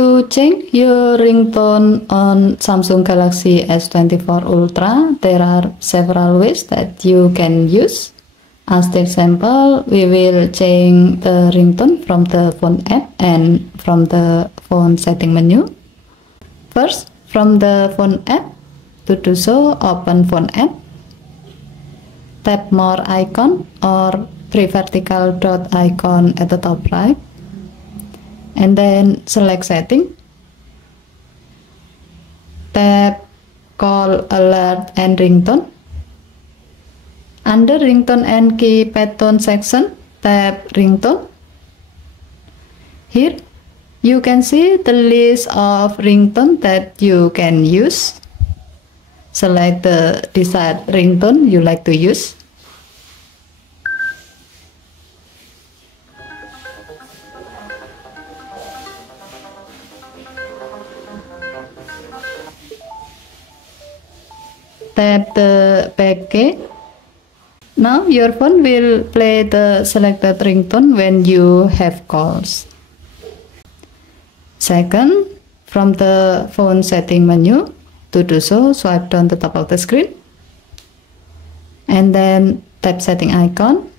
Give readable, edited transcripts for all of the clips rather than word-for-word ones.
To change your ringtone on Samsung Galaxy S24 Ultra, there are several ways that you can use. As the example, we will change the ringtone from the phone app and from the phone setting menu. First, from the phone app, to do so, open phone app, tap more icon or three vertical dot icon at the top right, and then select setting, tap call, alert, and ringtone. Under ringtone and keypad tone section, tap ringtone. Here you can see the list of ringtone that you can use. Select the desired ringtone you like to use. Tap the back key. Now your phone will play the selected ringtone when you have calls. Second, from the phone setting menu, to do so, swipe down the top of the screen and then tap setting icon.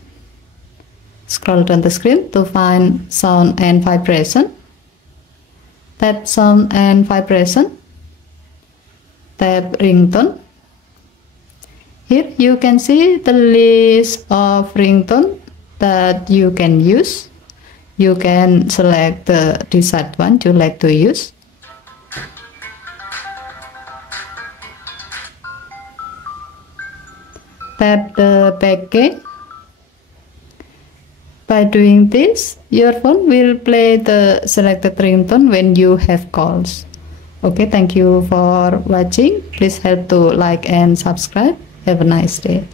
Scroll down the screen to find sound and vibration. Tap sound and vibration. Tap ringtone. Here you can see the list of ringtone that you can use. You can select the desired one you like to use. Tap the back key. By doing this, your phone will play the selected ringtone when you have calls. Okay, thank you for watching. Please help to like and subscribe. Have a nice day.